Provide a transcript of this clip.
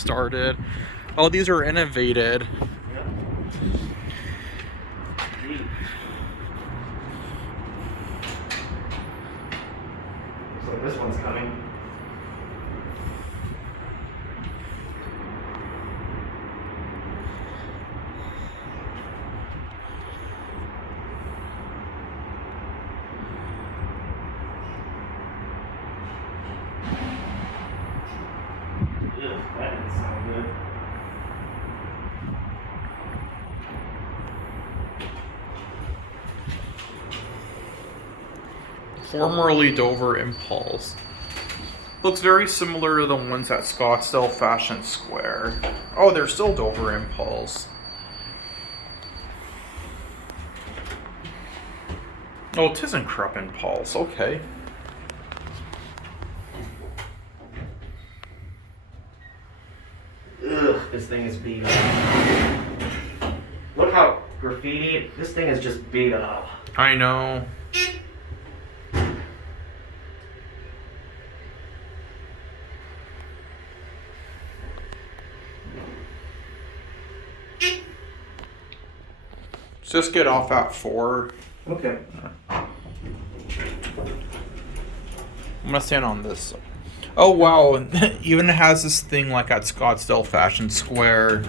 started. Oh, these are innovated. Yep. Neat. So this one's coming. Ugh, that didn't sound good. Formerly Dover Impulse. Looks very similar to the ones at Scottsdale Fashion Square. Oh, they're still Dover Impulse. Oh, it isn't Krupp Impulse. Okay. Ugh, this thing is beat up. Look how graffiti. This thing is just beat up. I know. Just get off at 4. Okay. I'm gonna stand on this. Oh wow, even has this thing like at Scottsdale Fashion Square.